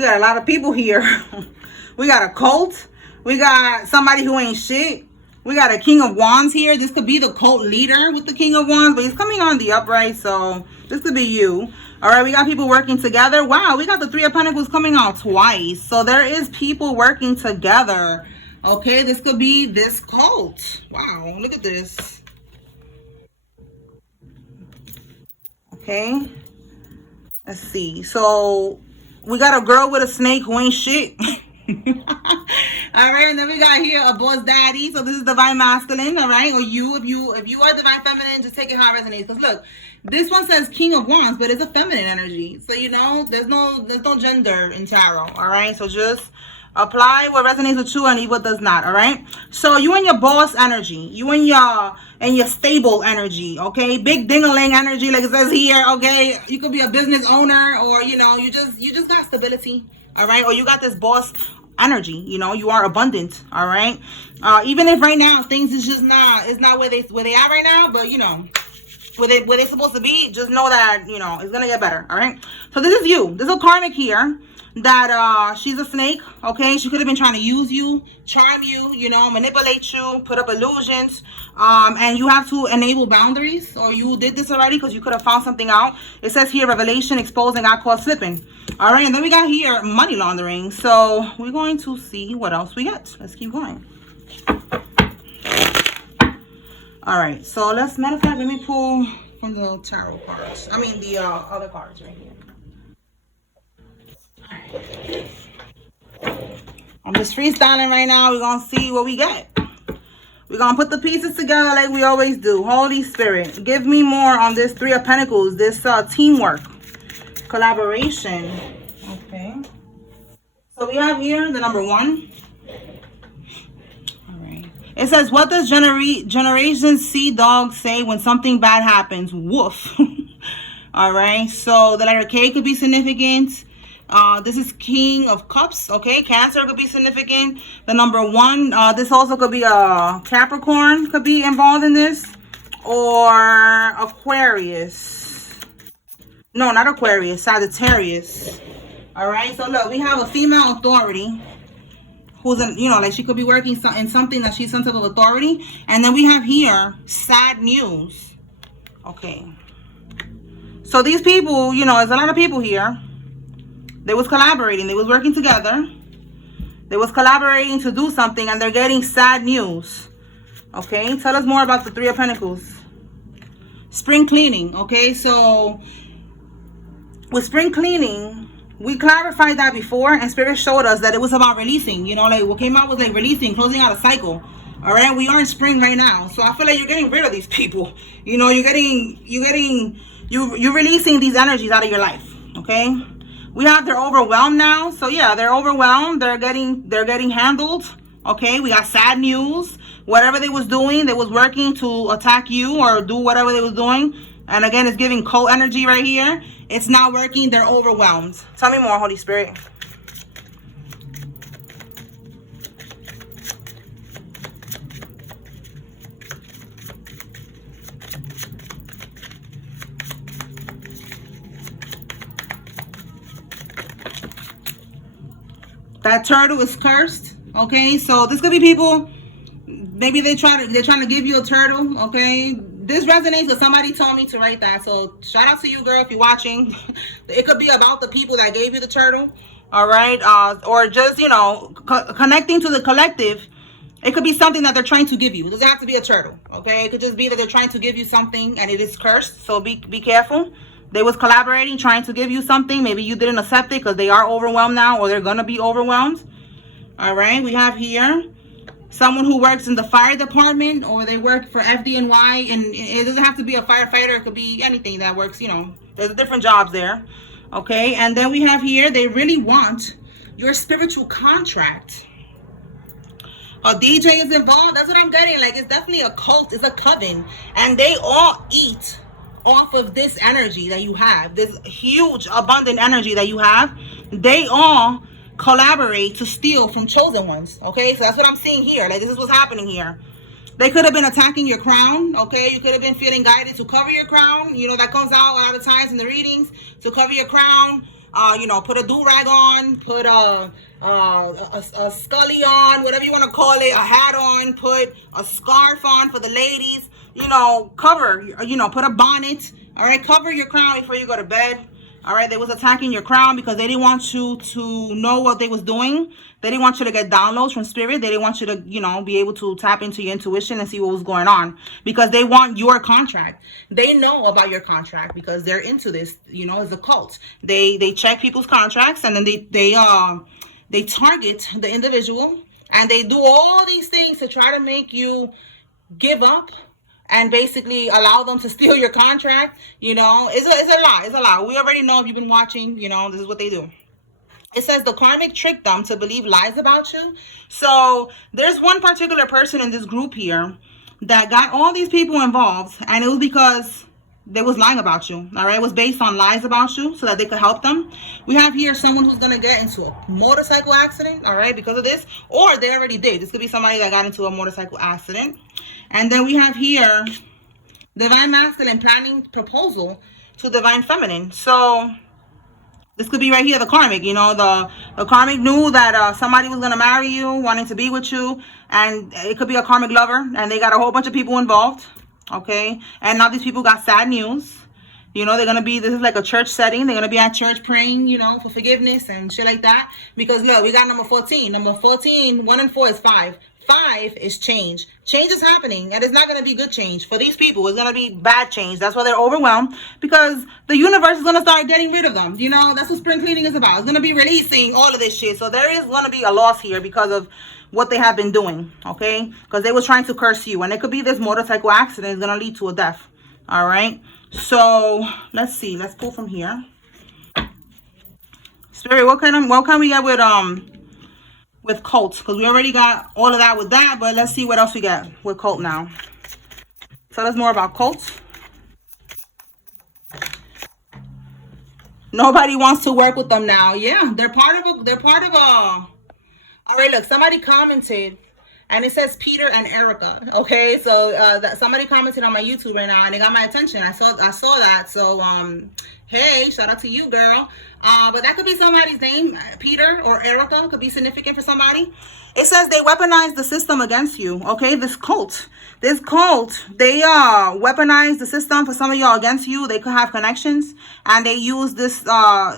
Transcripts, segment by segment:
We got a lot of people here. We got a cult. We got somebody who ain't shit. We got a King of Wands here. This could be the cult leader with the King of Wands, but he's coming on the upright, so this could be you. All right, we got people working together. Wow, we got the Three of Pentacles coming out twice. So there is people working together. Okay, this could be this cult. Wow, look at this. Okay, let's see. So we got a girl with a snake who ain't shit. All right, and then we got here a boss daddy. So this is divine masculine. All right, or you, if you are divine feminine, just take it how it resonates. Because look, this one says King of Wands, but it's a feminine energy. So you know, there's no gender in tarot. All right, so just apply what resonates with you and leave what does not. All right, so you and your boss energy, you and your stable energy. Okay, big ding-a-ling energy, like it says here. Okay, you could be a business owner, or you know, you just got stability. All right, or you got this boss energy, you know, you are abundant. All right, even if right now things is just not, it's not where they are right now, but you know, where they're supposed to be, just know that, you know, it's gonna get better. All right, so this is you. This is a karmic here that she's a snake. Okay, she could have been trying to use you, charm you, you know, manipulate you, put up illusions, and you have to enable boundaries, or you did this already because you could have found something out. It says here revelation exposing got caught slipping. All right, and then we got here money laundering. So we're going to see what else we get. Let's keep going. All right, so let's, matter of fact, let me pull from the tarot cards. I mean the other cards right here. I'm just freestyling right now. We're gonna see what we get. We're gonna put the pieces together like we always do. Holy Spirit, give me more on this Three of Pentacles, this teamwork, collaboration. Okay, so we have here the number 1. All right, it says, what does Generation C dog say when something bad happens? Woof. All right, so the letter K could be significant. This is King of Cups. Okay, Cancer could be significant. The number 1, this also could be a Capricorn, could be involved in this, or Aquarius. No, not Aquarius, Sagittarius. All right, so look, we have a female authority who's, you know, like she could be working in something that she's some type of authority. And then we have here sad news. Okay, so these people, you know, there's a lot of people here. They was collaborating. They was working together. They was collaborating to do something, and they're getting sad news. Okay, tell us more about the Three of Pentacles. Spring cleaning. Okay, so with spring cleaning, we clarified that before, and Spirit showed us that it was about releasing. You know, like what came out was like releasing, closing out a cycle. All right, we are in spring right now, so I feel like you're getting rid of these people. You know, you're releasing these energies out of your life. Okay. We have they're overwhelmed now. So yeah, they're overwhelmed. They're getting handled. Okay, we got sad news. Whatever they was doing, they was working to attack you or do whatever they was doing. And again, it's giving cold energy right here. It's not working. They're overwhelmed. Tell me more, Holy Spirit. That turtle is cursed. Okay, so this could be people, maybe they're trying to give you a turtle. Okay, this resonates because somebody told me to write that. So shout out to you, girl, if you're watching. It could be about the people that gave you the turtle. All right, or just, you know, connecting to the collective. It could be something that they're trying to give you. It doesn't have to be a turtle. Okay, it could just be that they're trying to give you something and it is cursed. So be careful. They was collaborating, trying to give you something. Maybe you didn't accept it because they are overwhelmed now, or they're going to be overwhelmed. All right. We have here someone who works in the fire department, or they work for FDNY. And it doesn't have to be a firefighter. It could be anything that works, you know. There's different jobs there. Okay. And then we have here, they really want your spiritual contract. A DJ is involved. That's what I'm getting. Like, it's definitely a cult. It's a coven. And they all eat off of this energy that you have, this huge abundant energy that you have. They all collaborate to steal from chosen ones. Okay, so that's what I'm seeing here. Like, this is what's happening here. They could have been attacking your crown. Okay, you could have been feeling guided to cover your crown. You know, that comes out a lot of times in the readings, to cover your crown, You know, put a do-rag on, put a scully on, whatever you want to call it, a hat on, put a scarf on for the ladies. You know, cover, you know, put a bonnet. All right, cover your crown before you go to bed. All right, they was attacking your crown because they didn't want you to know what they was doing. They didn't want you to get downloads from spirit. They didn't want you to, you know, be able to tap into your intuition and see what was going on, because they want your contract. They know about your contract because they're into this, you know, as a cult. They check people's contracts, and then they target the individual, and they do all these things to try to make you give up and basically allow them to steal your contract. You know, it's a lot. We already know, if you've been watching, you know, this is what they do. It says the karmic tricked them to believe lies about you. So there's one particular person in this group here that got all these people involved, and it was because they was lying about you. All right, it was based on lies about you so that they could help them. We have here someone who's gonna get into a motorcycle accident, all right, because of this, or they already did. This could be somebody that got into a motorcycle accident. And then we have here divine masculine planning proposal to divine feminine. So this could be right here, the karmic. You know, the karmic knew that somebody was going to marry you, wanting to be with you. And it could be a karmic lover. And they got a whole bunch of people involved. Okay. And now these people got sad news. You know, they're going to be, this is like a church setting. They're going to be at church praying, you know, for forgiveness and shit like that. Because look, we got number 14. Number 14, 1 and 4 is 5. 5 is change. Change is happening, and it's not going to be good change for these people. It's going to be bad change. That's why they're overwhelmed, because the universe is going to start getting rid of them. You know, that's what spring cleaning is about. It's going to be releasing all of this shit. So there is going to be a loss here because of what they have been doing, okay? Because they was trying to curse you, and it could be this motorcycle accident is going to lead to a death. All right? So let's see. Let's pull from here. Spirit, what can we get with cult? Because we already got all of that with that, but let's see what else we get with cult now. Tell us more about cults. Nobody wants to work with them now. Yeah, they're part of a all right, look, somebody commented, and it says Peter and Erica. Okay, so somebody commented on my YouTube right now, and it got my attention. I saw that. So hey, shout out to you, girl. But that could be somebody's name. Peter or Erica could be significant for somebody. It says they weaponize the system against you. Okay, this cult, they weaponize the system for some of y'all against you. They could have connections, and they use this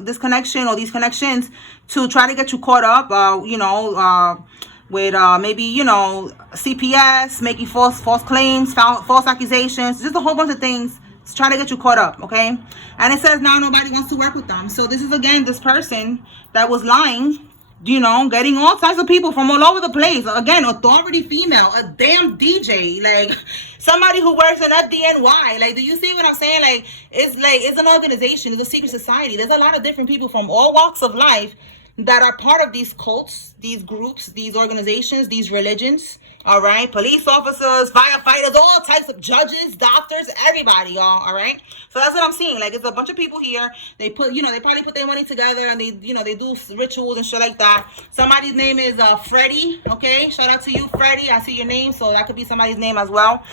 this connection or these connections to try to get you caught up. You know, with maybe, you know, CPS, making false claims, false accusations, just a whole bunch of things to try to get you caught up, okay? And it says now nobody wants to work with them. So this is, again, this person that was lying, you know, getting all types of people from all over the place. Again, authority female, a damn DJ, like somebody who works in FDNY. Like, do you see what I'm saying? Like, it's an organization, it's a secret society. There's a lot of different people from all walks of life that are part of these cults, these groups, these organizations, these religions. All right, police officers, firefighters, all types of judges, doctors, everybody, y'all. All right, so that's what I'm seeing. Like, it's a bunch of people here. They put, you know, they probably put their money together, and they, you know, they do rituals and shit like that. Somebody's name is Freddie. Okay, shout out to you, Freddie. I see your name, so that could be somebody's name as well.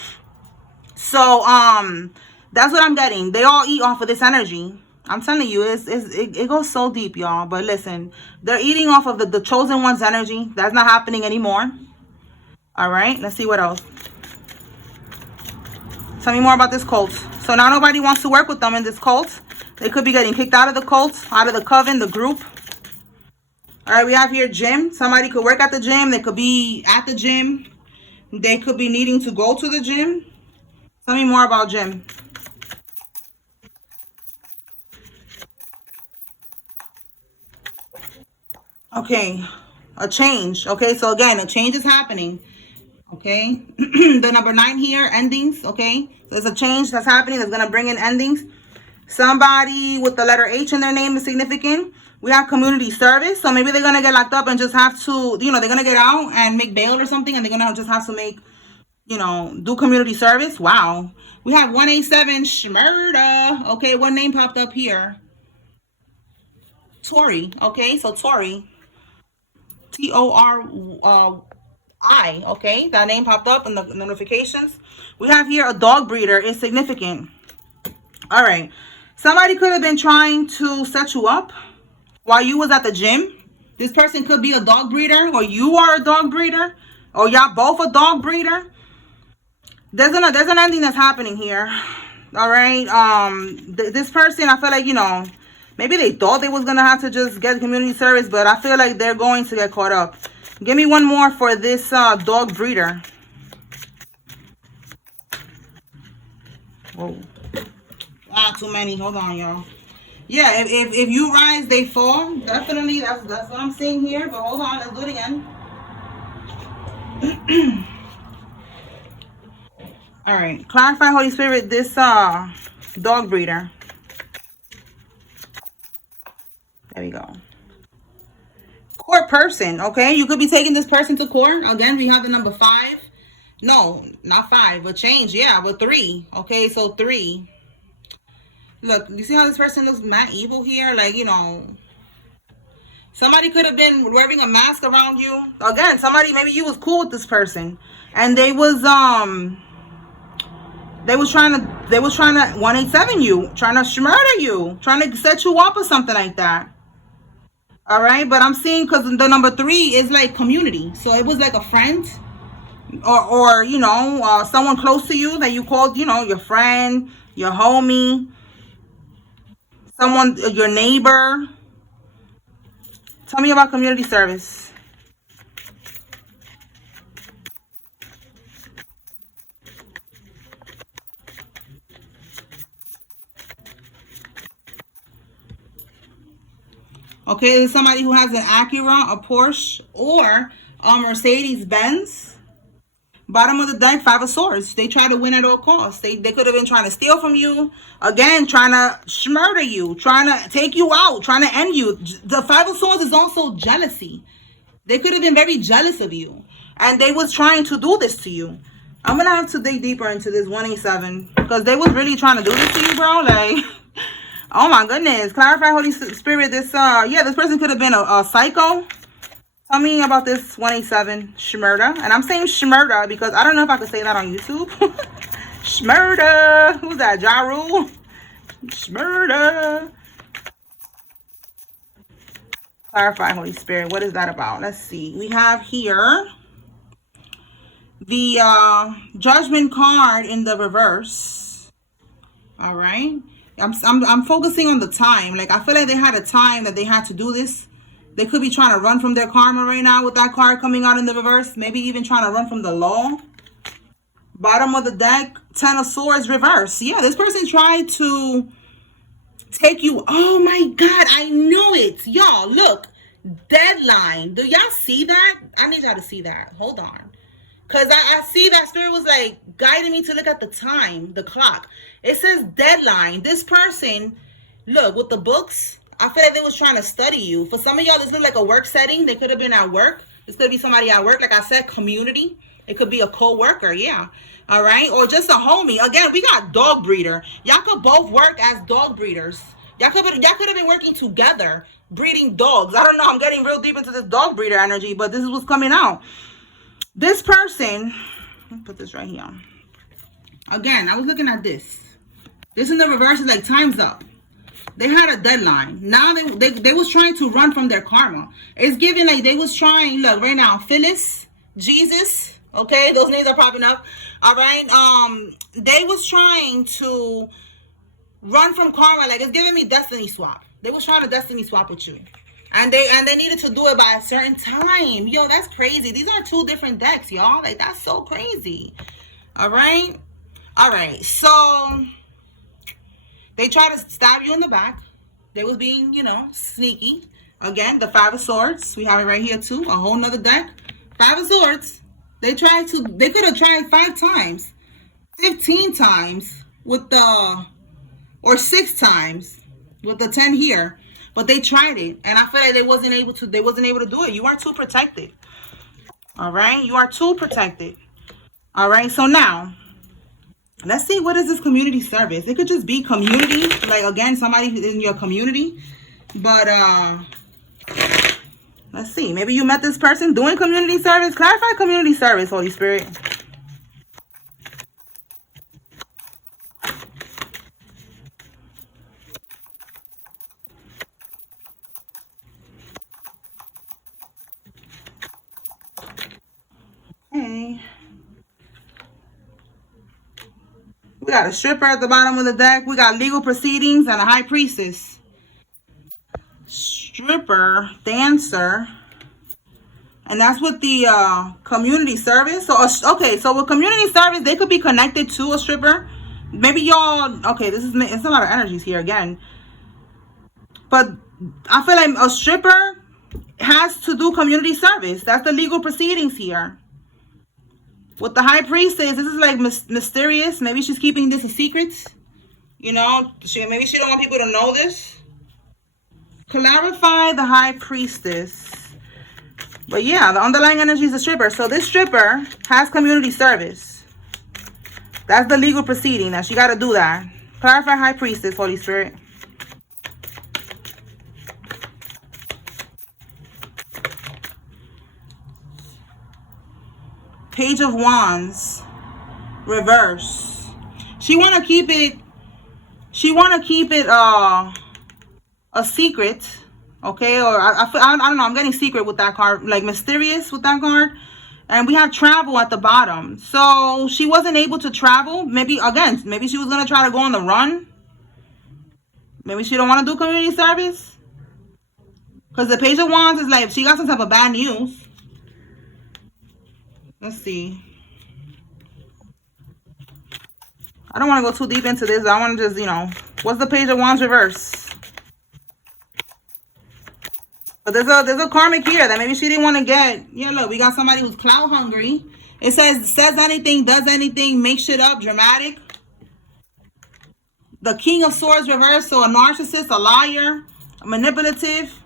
So that's what I'm getting. They all eat off of this energy. I'm telling you, it goes so deep, y'all. But listen, they're eating off of the chosen one's energy. That's not happening anymore. All right, let's see what else. Tell me more about this cult. So now nobody wants to work with them in this cult. They could be getting kicked out of the cult, out of the coven, the group. All right, we have here gym. Somebody could work at the gym. They could be at the gym. They could be needing to go to the gym. Tell me more about gym. Okay, a change. Okay, so again, a change is happening. Okay, the number 9 here, endings. Okay, so there's a change that's happening that's going to bring in endings. Somebody with the letter H in their name is significant. We have community service, so maybe they're going to get locked up and just have to, you know, they're going to get out and make bail or something, and they're going to just have to make, you know, do community service. Wow. We have 187 Shmurda. Okay, what name popped up here? Tori. Okay, so Tori. T-O-R-I. Okay, that name popped up in the notifications. We have here a dog breeder is significant. All right, somebody could have been trying to set you up. while you was at the gym. This person could be a dog breeder, or you are a dog breeder, or y'all both a dog breeder. There's an ending that's happening here. All right. This person, I feel like, you know, maybe they thought they was gonna have to just get community service, but I feel like they're going to get caught up. Give me one more for this dog breeder. Whoa. Too many. Hold on, y'all. Yeah, if you rise, they fall. Definitely, that's what I'm seeing here. But hold on, let's do it again. All right, clarify, Holy Spirit, this dog breeder. There we go. Court person, okay? You could be taking this person to court. Again, we have the number 5. No, not 5, but change. Yeah, but 3. Okay, so 3. Look, you see how this person looks mad evil here? Like, you know, somebody could have been wearing a mask around you. Again, somebody, maybe you was cool with this person, and they was trying to 187 you, trying to murder you, trying to set you up or something like that. All right, but I'm seeing, because the number 3 is like community, so it was like a friend, or you know, someone close to you that you called, you know, your friend, your homie, someone, your neighbor. Tell me about community service. Okay, there's somebody who has an Acura, a Porsche, or a Mercedes Benz. Bottom of the deck, 5 of Swords. They try to win at all costs. They could have been trying to steal from you. Again, trying to murder you, trying to take you out, trying to end you. The 5 of Swords is also jealousy. They could have been very jealous of you, and they was trying to do this to you. I'm gonna have to dig deeper into this 187, because they was really trying to do this to you, bro. Like, oh my goodness. Clarify, Holy Spirit, this yeah, this person could have been a psycho. Tell me about this 187 Shmurda. And I'm saying Shmurda because I don't know if I could say that on YouTube. Shmurda. Who's that? Ja Rule? Shmurda. Clarify, Holy Spirit. What is that about? Let's see. We have here the Judgment card in the reverse. All right. I'm focusing on the time. Like, I feel like they had a time that they had to do this. They could be trying to run from their karma right now with that card coming out in the reverse. Maybe even trying to run from the law. Bottom of the deck, 10 of Swords reverse. Yeah, this person tried to take you. Oh my God, I know it. Y'all, look. Deadline. Do y'all see that? I need y'all to see that. Hold on. Because I see that Spirit was like guiding me to look at the time, the clock. It says deadline. This person, look, with the books, I feel like they was trying to study you. For some of y'all, this look like a work setting. They could have been at work. This could be somebody at work. Like I said, community. It could be a co-worker, yeah. All right? Or just a homie. Again, we got dog breeder. Y'all could both work as dog breeders. Y'all could have been working together, breeding dogs. I don't know. I'm getting real deep into this dog breeder energy, but this is what's coming out. This person, let me put this right here. Again, I was looking at this. This in the reverse is like time's up. They had a deadline. Now they was trying to run from their karma. It's giving like they was trying. Look right now, Phyllis, Jesus. Okay, those names are popping up. All right. They was trying to run from karma. Like, it's giving me destiny swap. They was trying to destiny swap with you, and they needed to do it by a certain time. Yo, that's crazy. These are 2 different decks, y'all. Like, that's so crazy. All right. So they tried to stab you in the back. They was being, you know, sneaky. Again, the 5 of Swords. We have it right here too. A whole nother deck. 5 of Swords. They could have tried 5 times, 15 times with the, or 6 times with the 10 here. But they tried it, and I feel like they wasn't able to do it. You are too protected. All right? You are too protected. All right? So now, let's see, what is this community service? It could just be community, like, again, somebody in your community. But let's see. Maybe you met this person doing community service. Clarify community service, Holy Spirit. Okay. We got a stripper at the bottom of the deck. We got legal proceedings and a high priestess. Stripper, dancer. And that's with the community service. So, okay, so with community service, they could be connected to a stripper. Maybe y'all, okay, it's a lot of energies here again. But I feel like a stripper has to do community service. That's the legal proceedings here. With the high priestess, this is like mysterious. Maybe she's keeping this a secret. You know, maybe she don't want people to know this. Clarify the high priestess. But yeah, the underlying energy is a stripper. So this stripper has community service. That's the legal proceeding. That she got to do that. Clarify high priestess, Holy Spirit. Page of Wands, reverse. She want to keep it. She want to keep it a secret, okay? Or I don't know. I'm getting secret with that card, like mysterious with that card. And we have travel at the bottom. So she wasn't able to travel. Maybe again, maybe she was gonna try to go on the run. Maybe she don't want to do community service. Because the Page of Wands is like she got some type of bad news. Let's see. I don't want to go too deep into this. I want to just, you know, what's the Page of Wands reverse? But there's a karmic here that maybe she didn't want to get. Yeah, look, we got somebody who's clout hungry. It says anything, does anything, makes shit up, dramatic. The King of Swords reverse, so a narcissist, a liar, a manipulative.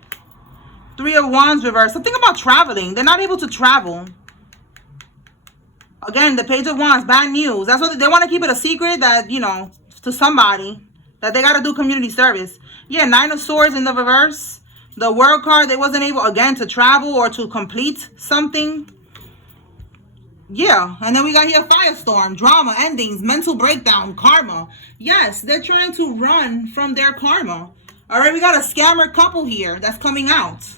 Three of Wands reverse. Something about traveling. They're not able to travel. Again, the Page of Wands, bad news. That's what they want to keep it a secret that, you know, to somebody that they got to do community service. Yeah, Nine of Swords in the reverse. The World card, they wasn't able, again, to travel or to complete something. Yeah, and then we got here firestorm, drama, endings, mental breakdown, karma. Yes, they're trying to run from their karma. All right, we got a scammer couple here that's coming out.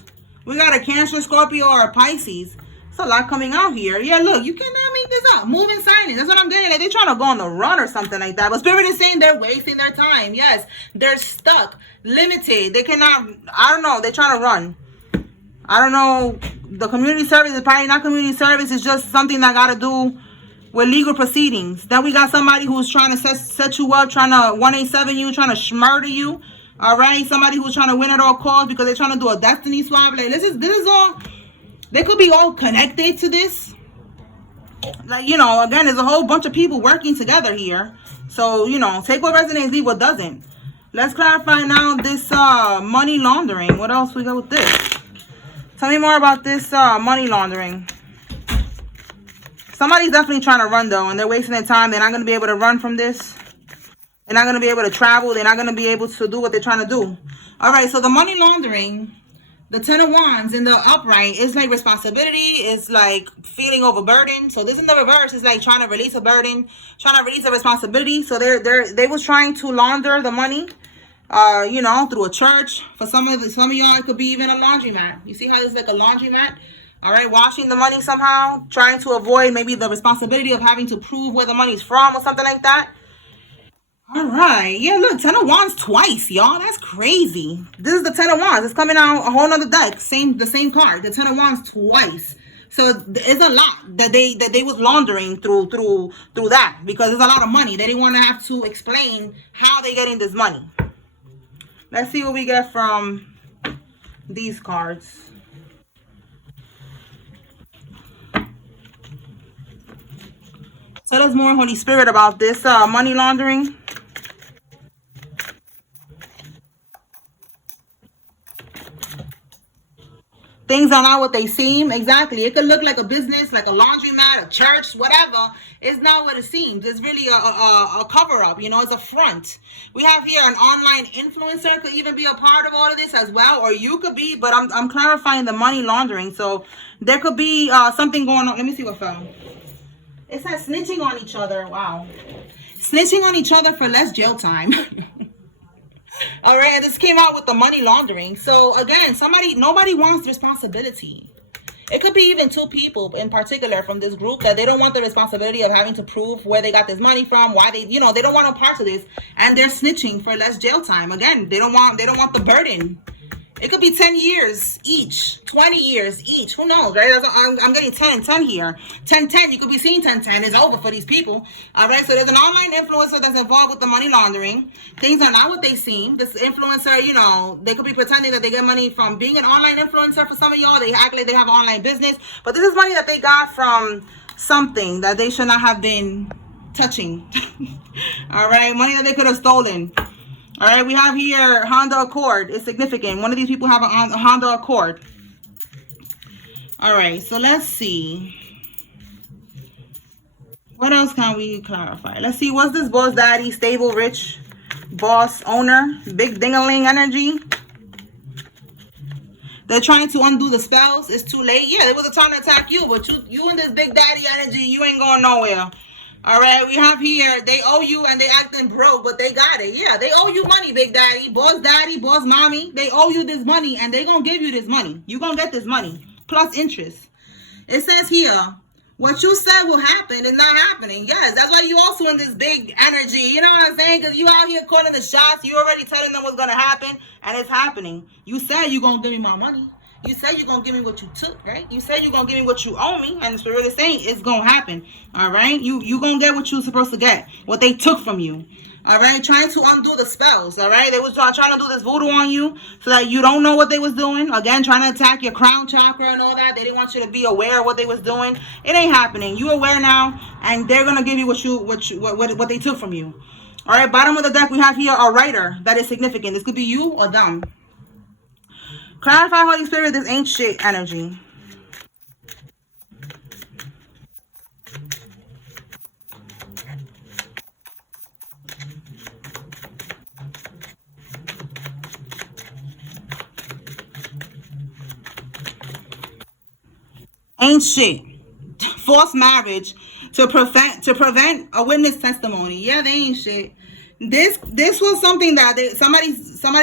We got a Cancer, Scorpio, or a Pisces. It's a lot coming out here. Yeah, look, you cannot make this up. Moving silence. That's what I'm getting. Like they're trying to go on the run or something like that. But Spirit is saying they're wasting their time. Yes, they're stuck, limited. They cannot. I don't know. They're trying to run. I don't know. The community service is probably not community service. It's just something that got to do with legal proceedings. Then we got somebody who's trying to set you up, trying to 187 you, trying to murder you. All right, somebody who's trying to win at all costs because they're trying to do a destiny swap. Like this is all. They could be all connected to this. Like, you know, again, there's a whole bunch of people working together here. So, you know, take what resonates, leave what doesn't. Let's clarify now this money laundering. What else we got with this? Tell me more about this money laundering. Somebody's definitely trying to run, though, and they're wasting their time. They're not going to be able to run from this. They're not going to be able to travel. They're not going to be able to do what they're trying to do. All right, so the money laundering... The Ten of Wands in the upright is like responsibility. It's like feeling overburdened. So this in the reverse is like trying to release a burden, trying to release a responsibility. So they was trying to launder the money, you know, through a church. For some of y'all, it could be even a laundromat. You see how it's like a laundromat? All right, washing the money somehow, trying to avoid maybe the responsibility of having to prove where the money's from or something like that. All right. Yeah, look, Ten of Wands twice, y'all. That's crazy. This is the Ten of Wands. It's coming out a whole nother deck. The same card. The Ten of Wands twice. So it's a lot that they was laundering through that because there's a lot of money. They didn't want to have to explain how they getting this money. Let's see what we get from these cards. Tell us more, Holy Spirit, about this money laundering. Things are not what they seem. Exactly. It could look like a business, like a laundromat, a church, whatever. It's not what it seems. It's really a cover-up. You know, it's a front. We have here an online influencer could even be a part of all of this as well. Or you could be, but I'm clarifying the money laundering. So there could be something going on. Let me see what fell. It says snitching on each other. Wow. Snitching on each other for less jail time. All right, and this came out with the money laundering. So again, nobody wants responsibility. It could be even two people in particular from this group that they don't want the responsibility of having to prove where they got this money from, why they, you know, they don't want no parts of this, and they're snitching for less jail time. Again, they don't want the burden. It could be 10 years each, 20 years each. Who knows, right? I'm getting 10 and 10 here. 10, 10. You could be seeing 10, 10. It's over for these people. All right. So there's an online influencer that's involved with the money laundering. Things are not what they seem. This influencer, you know, they could be pretending that they get money from being an online influencer. For some of y'all, they act like they have an online business. But this is money that they got from something that they should not have been touching. All right. Money that they could have stolen. All right, we have here Honda Accord. It's significant. One of these people have a Honda Accord. All right, so let's see. What else can we clarify? Let's see. What's this boss daddy, stable, rich, boss, owner, big ding-a-ling energy? They're trying to undo the spells. It's too late. Yeah, they was trying to attack you, but you and this big daddy energy, you ain't going nowhere. All right, we have here, they owe you and they acting broke, but they got it. Yeah, they owe you money, big daddy, boss mommy. They owe you this money and they gonna give you this money. You gonna get this money, plus interest. It says here, what you said will happen is not happening. Yes, that's why you also in this big energy. You know what I'm saying? Because you out here calling the shots. You already telling them what's gonna happen, and it's happening. You said you gonna give me my money. You said you're going to give me what you took, right? You said you're going to give me what you owe me. And the Spirit is saying it's going to happen. All right? You going to get what you're supposed to get. What they took from you. All right? Trying to undo the spells. All right? They was trying to do this voodoo on you so that you don't know what they was doing. Again, trying to attack your crown chakra and all that. They didn't want you to be aware of what they was doing. It ain't happening. You aware now. And they're going to give you what they took from you. All right? Bottom of the deck, we have here a writer that is significant. This could be you or them. Clarify, Holy Spirit, this ain't shit energy. Ain't shit. Forced marriage to prevent a witness testimony. Yeah, they ain't shit. This was something that somebody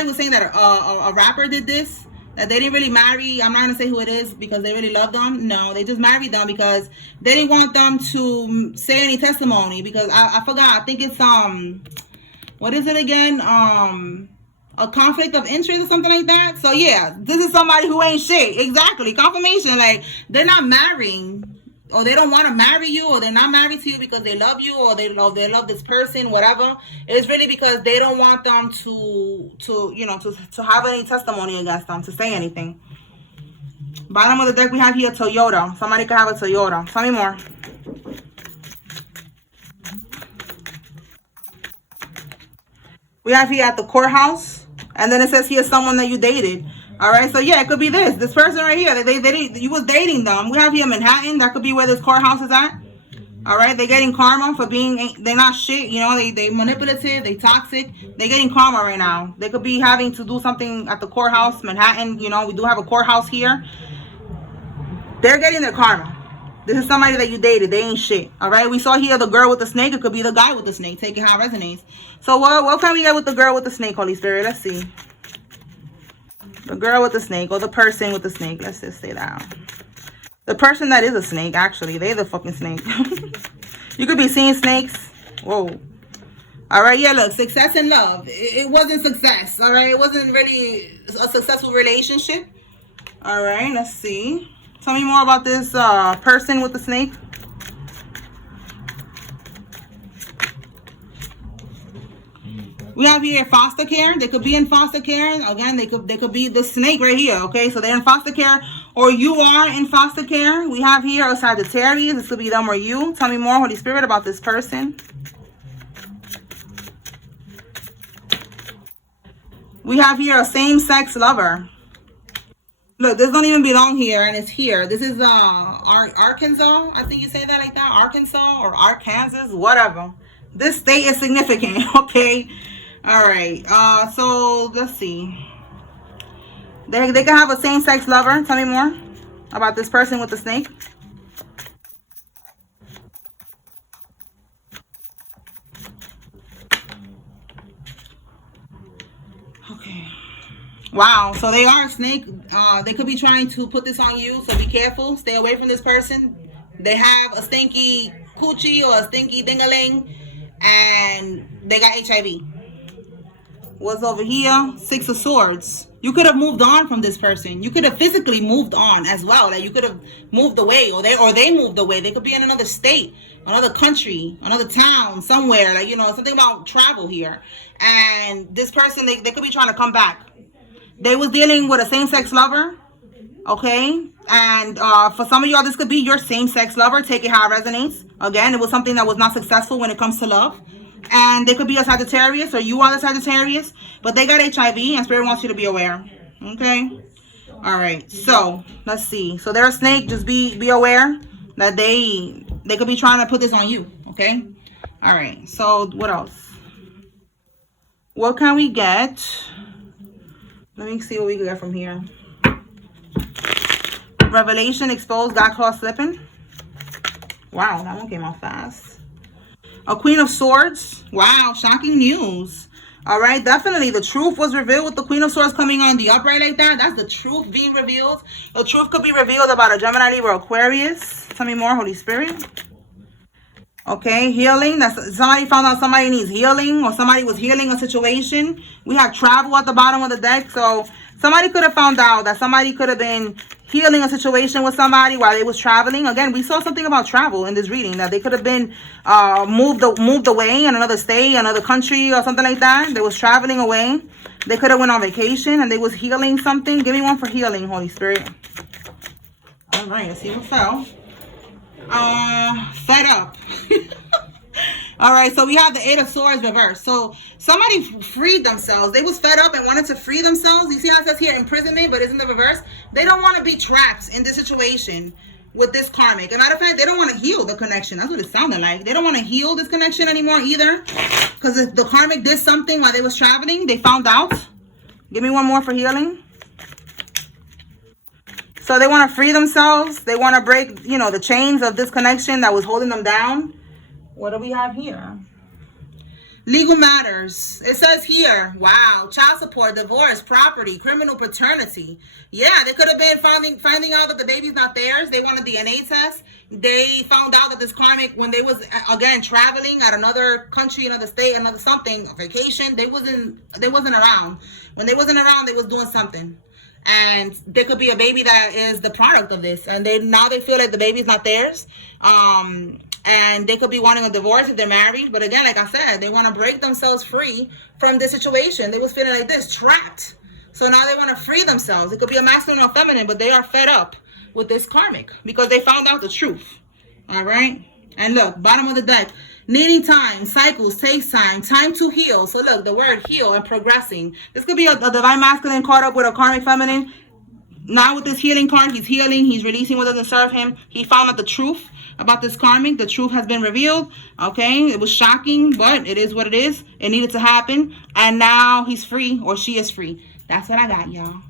was saying that a rapper did this. That they didn't really marry. I'm not gonna say who it is because they really love them. No, they just married them because they didn't want them to say any testimony. Because I forgot. I think it's what is it again? A conflict of interest or something like that. So yeah, this is somebody who ain't shit. Exactly. Confirmation. Like they're not marrying, or they don't want to marry you, or they're not married to you because they love you, or they love this person, whatever. It's really because they don't want them to have any testimony against them, to say anything. Bottom of the deck, we have here Toyota. Somebody could have a Toyota. Tell me more. We have here at the courthouse, and then it says here someone that you dated. All right, so yeah, it could be this person right here. You was dating them. We have here Manhattan. That could be where this courthouse is at. All right, they're getting karma for they're not shit. You know, they manipulative, they toxic. They're getting karma right now. They could be having to do something at the courthouse, Manhattan. You know, we do have a courthouse here. They're getting their karma. This is somebody that you dated. They ain't shit. All right, we saw here the girl with the snake. It could be the guy with the snake. Take it how it resonates. So what can we get with the girl with the snake, Holy Spirit? Let's see. The girl with the snake, or the person with the snake. Let's just say that. The person that is a snake, actually. They're the fucking snake. You could be seeing snakes. Whoa. All right, yeah, look. Success in love. It wasn't success, all right? It wasn't really a successful relationship. All right, let's see. Tell me more about this person with the snake. We have here foster care. They could be in foster care. Again, they could be the snake right here. Okay, so they're in foster care, or you are in foster care. We have here a Sagittarius. This could be them or you. Tell me more, Holy Spirit, about this person. We have here a same-sex lover. Look, this don't even belong here, and it's here. This is Arkansas. I think you say that like that. Arkansas or Arkansas, whatever. This state is significant. Okay. All right, so let's see. They can have a same-sex lover. Tell me more about this person with the snake. Okay. Wow, so they are a snake They could be trying to put this on you, so be careful. Stay away from this person. They have a stinky coochie or a stinky dingaling, and they got HIV. What's over here? 6 of Swords. You could have moved on from this person. You could have physically moved on as well. Like you could have moved away, or they moved away. They could be in another state, another country, another town, somewhere. Like, you know, something about travel here. And this person, they could be trying to come back. They was dealing with a same-sex lover, okay? And for some of y'all, this could be your same-sex lover. Take it how it resonates. Again, it was something that was not successful when it comes to love. And they could be a Sagittarius, or you are the Sagittarius, but they got HIV, and Spirit wants you to be aware. Okay? All right. So let's see. So they're a snake. Just be aware that they could be trying to put this on you. Okay? All right. So what else? What can we get? Let me see what we can get from here. Revelation exposed, got caught slipping. Wow, that one came out fast. A Queen of Swords. Wow, shocking news. All right, definitely the truth was revealed with the Queen of Swords coming on the upright like that. That's the truth being revealed. The truth could be revealed about a Gemini, Libra, Aquarius. Tell me more, Holy Spirit. Okay, healing. That's somebody found out somebody needs healing, or somebody was healing a situation. We have travel at the bottom of the deck. So somebody could have found out that somebody could have been healing a situation with somebody while they was traveling. Again, we saw something about travel in this reading, that they could have been moved away in another state, another country, or something like that. They was traveling away. They could have went on vacation and they was healing something. Give me one for healing, Holy Spirit. All right, let's see what fell. Fed up. All right, so we have the 8 of Swords reversed. So somebody freed themselves. They was fed up and wanted to free themselves. You see how it says here imprisonment, but isn't the reverse? They don't want to be trapped in this situation with this karmic. As a matter of fact, they don't want to heal the connection. That's what it sounded like. They don't want to heal this connection anymore either, because if the karmic did something while they was traveling, they found out. Give me one more for healing. So they want to free themselves. They want to break, you know, the chains of this connection that was holding them down. What do we have here? Legal matters. It says here, wow, child support, divorce, property, criminal paternity. Yeah, they could have been finding out that the baby's not theirs. They want a DNA test. They found out that this karmic, when they was, again, traveling at another country, another state, another something, vacation, they wasn't around. When they wasn't around, they was doing something. And there could be a baby that is the product of this. And now they feel like the baby's not theirs. And they could be wanting a divorce if they're married. But again, like I said, they want to break themselves free from this situation. They was feeling like this, trapped. So now they want to free themselves. It could be a masculine or feminine, but they are fed up with this karmic because they found out the truth. All right. And look, bottom of the deck, needing time, cycles, takes time to heal. So look, the word heal and progressing. This could be a divine masculine caught up with a karmic feminine. Now with this healing card, he's healing, he's releasing what doesn't serve him. He found out the truth about this karmic. The truth has been revealed. Okay, it was shocking, but it is what it is. It needed to happen. And now he's free, or she is free. That's what I got, y'all.